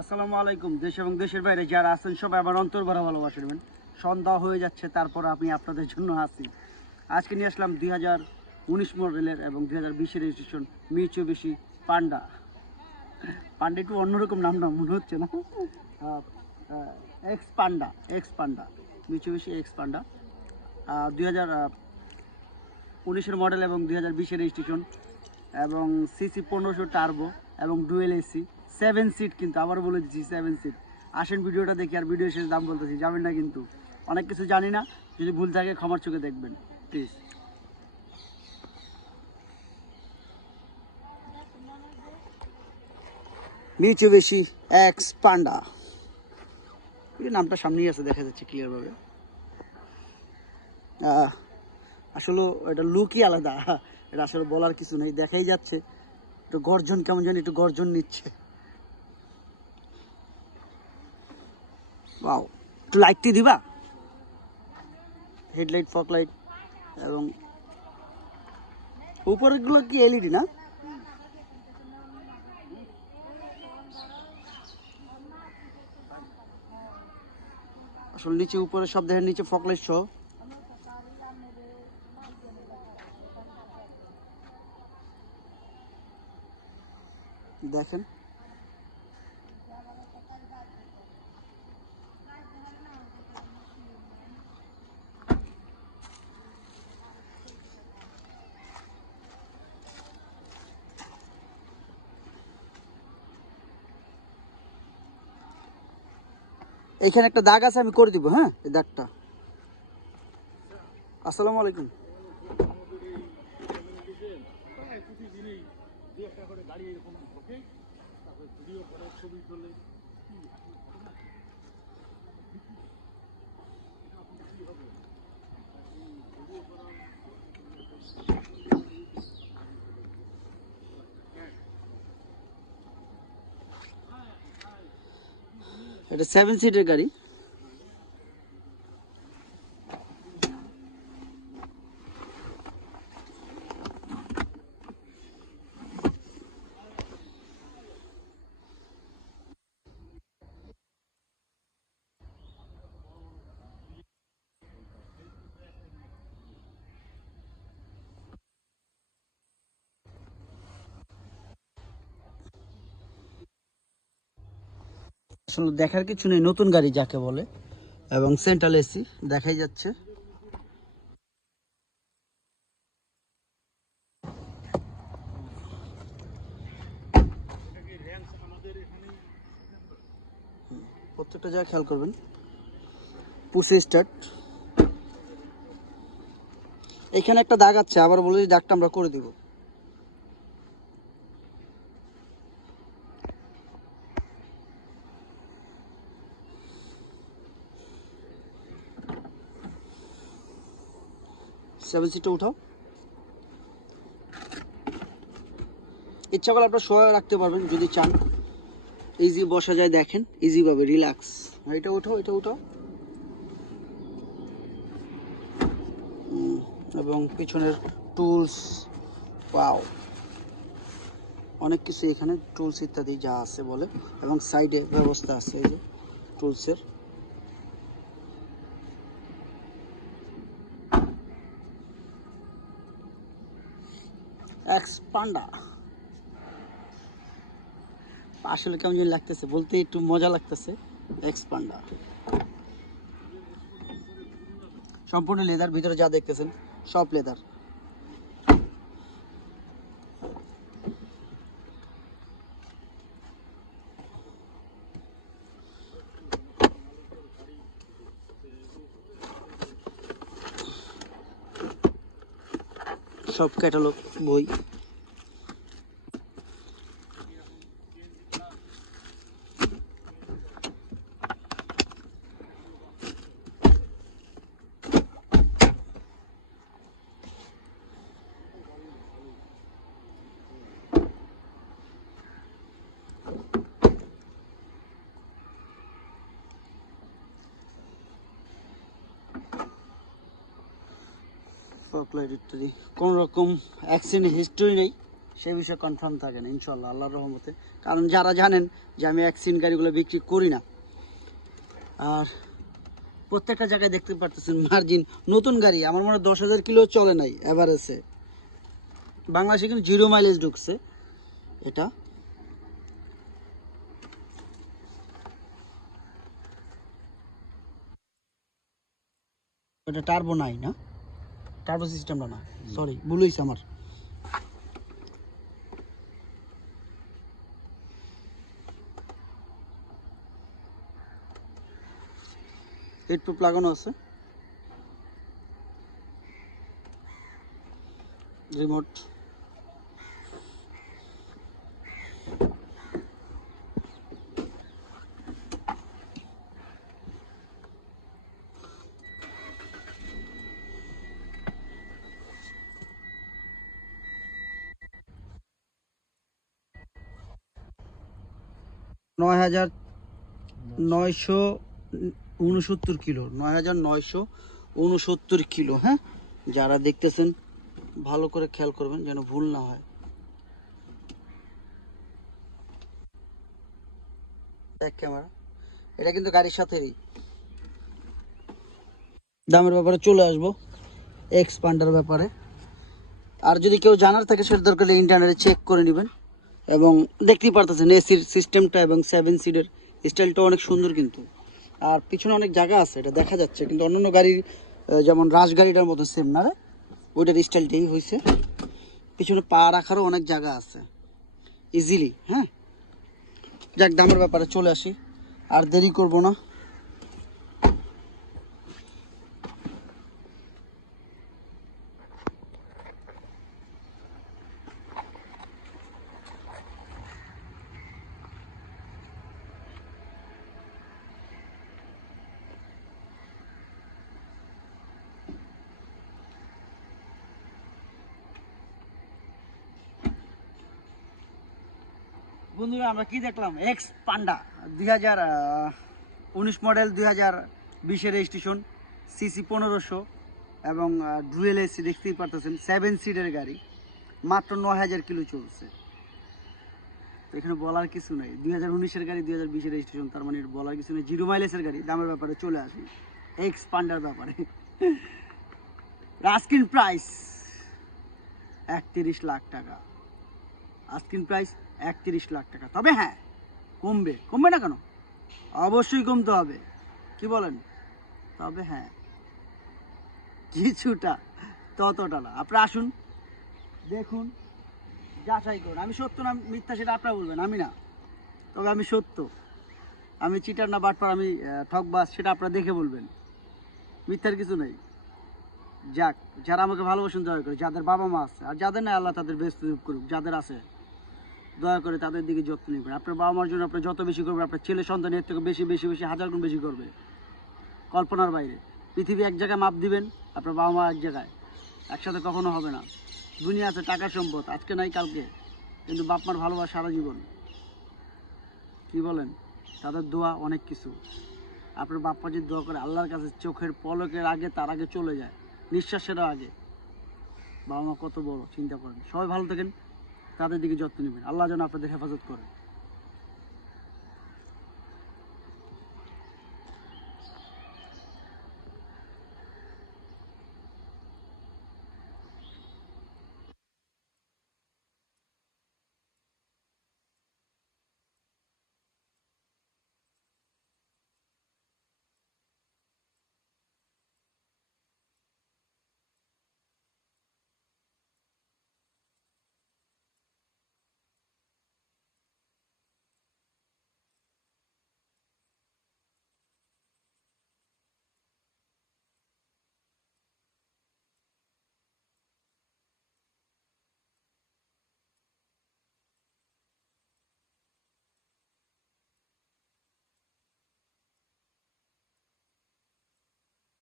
আসসালামু আলাইকুম। দেশ এবং দেশের বাইরে যারা আছেন সবাই আমার অন্তর ভরা ভালোবাসবেন। সন্ধ্যা হয়ে যাচ্ছে, তারপর আমি আপনাদের জন্য আছি। আজকে নিয়ে আসলাম 2019 মডেলের এবং 2020 রেজিস্ট্রেশন মিচুবিশি পান্ডা। পান্ডা একটু অন্যরকম নাম না মনে হচ্ছে না? এক্স পান্ডা মিচুবিশি এক্স পান্ডা 2019 মডেল এবং 2020 রেজিস্ট্রেশন এবং সিসি 1500 টার্বো এবং ডুয়েল এসি 7 সিট, কিন্তু আবার বলে দিচ্ছি 7 সিট। আসেন ভিডিওটা দেখি, আর ভিডিও শেষ দাম বলতেছি, যাবেন না কিন্তু। অনেক কিছু জানি না, যদি ভুল থাকে ক্ষমার চোখে দেখবেন প্লিজ। মিচুবিশি এক্স পান্ডা, নামটা সামনেই আছে, দেখা যাচ্ছে ক্লিয়ারভাবে। আসলে এটা লুকই আলাদা, এটা আসলে বলার কিছু নেই, দেখাই যাচ্ছে। একটু গর্জন কেমন জানি একটু গর্জন নিচ্ছে। ওয়াও, একটু লাইটটি দিবা, হেডলাইট ফগ লাইট, এবং উপরেরগুলো কি এলইডি না? আসলে নিচে উপরে সব দেখেন, নিচে ফগ লাইট সহ। দেখেন এইখানে একটা দাগ আছে, আমি করে দিব। হ্যাঁ, এই দাগটা। আসসালামু আলাইকুম। এটা 7 সিটের গাড়ি। আসলে দেখার কিছু নেই, নতুন গাড়ি যাকে বলে। এবং সেন্ট্রাল এসি দেখাই যাচ্ছে। প্রত্যেকটা জায়গায় খেয়াল করবেন। পুশে স্টার্ট। এখানে একটা দাগ আছে, আবার বলে দিই, দাগটা আমরা করে দিব। সেভেন সিটে উঠাও। ইচ্ছা করলে আপনারা শোয়া রাখতে পারবেন যদি চান। ইজি বসা যায়, দেখেন ইজি ভাবে, রিল্যাক্স। এটা উঠাও, এটা উঠাও। এবং পিছনের টুলস, ওয়াও, অনেক কিছু এখানে টুলস ইত্যাদি যা আছে বলে। এবং সাইডে ব্যবস্থা আছে এই যে টুলসের। এক্স পান্ডা আসলে কেমন যেন লাগতেছে, বলতে একটু মজা লাগতেছে। এক্স পান্ডা সম্পূর্ণ লেদার, ভিতরে যা দেখতেছেন সব লেদার। সব ক্যাটালগ বই। ফগ লাইট ইত্যাদি, কোনো রকম অ্যাক্সিডেন্ট হিস্টরি নেই। সেই বিষয়ে কনফার্ম থাকেন ইনশাল্লাহ আল্লাহর রহমতে। কারণ যারা জানেন যে আমি অ্যাক্সিডেন্ট গাড়িগুলো বিক্রি করি না, আর প্রত্যেকটা জায়গায় দেখতে পারতেছেন মার্জিন। নতুন গাড়ি আমার মনে হয় 10,000 কিলো চলে নাই এভারেজে, বাংলাদেশে কিন্তু 0 মাইলেজ ঢুকছে এটা। এটা টার্বো নাই না, টার্বো সিস্টেমটা না, সরি ভুল হয়েছে আমার। হেডপ্রুফ লাগানো আছে, রিমোট। নয় হাজার 969 কিলো, 9,969 কিলো। হ্যাঁ, যারা দেখতেছেন ভালো করে খেয়াল করবেন যেন ভুল না হয়। ব্যাক ক্যামেরা, এটা কিন্তু গাড়ির সাথেই। দামের ব্যাপারে চলে আসবো, এক্সপান্ডার ব্যাপারে। আর যদি কেউ জানার থাকে সেটা দরকার ইন্টারনেটে চেক করে নেবেন। এবং দেখতেই পারতেছেন এসির সিস্টেমটা এবং 7 সিটের স্টাইলটা অনেক সুন্দর কিন্তু। আর পিছনে অনেক জায়গা আছে, এটা দেখা যাচ্ছে, কিন্তু অন্যান্য গাড়ির যেমন রাজগাড়িটার মতো সেম না রে, ওইটার স্টাইলটাই হয়েছে। পিছনে পা রাখারও অনেক জায়গা আছে ইজিলি। হ্যাঁ, যাক দামের ব্যাপারে চলে আসি, আর দেরি করব না। বন্ধুরা আমরা কি দেখলাম, এক্স পান্ডা 2019 মডেল, 2020 রেজিস্ট্রেশন, সিসি 1500 এবং ডুয়েল এসি। দেখতেই পারতেছেন 7 সিটের গাড়ি, মাত্র 9,000 কিলো চলছে। তো এখানে বলার কিছু নেই, 2019-এর গাড়ি 2020 রেজিস্ট্রেশন, তার মানে বলার কিছু নেই। 0 মাইলেজের গাড়ি। দামের ব্যাপারে চলে আসি, এক্স পান্ডার ব্যাপারে। আস্কিং প্রাইস 31 লাখ টাকা, আস্কিং প্রাইস 31 লাখ টাকা। তবে হ্যাঁ, কমবে না কেন, অবশ্যই কমতে হবে, কি বলেন? তবে হ্যাঁ, কিছুটা, ততটা না। আপনি আসুন, দেখুন, যাচাই করুন। আমি সত্য না মিথ্যা সেটা আপনারা বলবেন, আমি না। তবে আমি সত্য, আমি চিটার না বাটপার, আমি ঠকবাজ, সেটা আপনারা দেখে বলবেন। মিথ্যার কিছু নেই। যাক, যারা আমাকে ভালোবাসেন দয়া করে, যাদের বাবা মা আছে, আর যাদের না আল্লাহ তাদের বেস্ট করুক, যাদের আছে দয়া করে তাদের দিকে যত্ন নেবেন। আপনার বাবা মার জন্য আপনার যত বেশি করবে, আপনার ছেলে সন্তান এর থেকে বেশি বেশি বেশি 1000 গুণ বেশি করবে, কল্পনার বাইরে। পৃথিবী এক জায়গায় মাপ দিবেন, আপনার বাবা মা এক জায়গায়, একসাথে কখনো হবে না। দুনিয়া আছে টাকা সম্পদ, আজকে নাই কালকে, কিন্তু বাপ মার ভালোবাসা সারা জীবন। কি বলেন? তাদের দোয়া অনেক কিছু। আপনার বাপ মা যদি দোয়া করে আল্লাহর কাছে, চোখের পলকের আগে, তার আগে চলে যায়, নিঃশ্বাসেরও আগে। বাবা মা কত বড় চিন্তা করেন। সবাই ভালো থাকেন, তাদের দিকে যত্ন নেবেন। আল্লাহ যেন আপনাদের হেফাজত করে।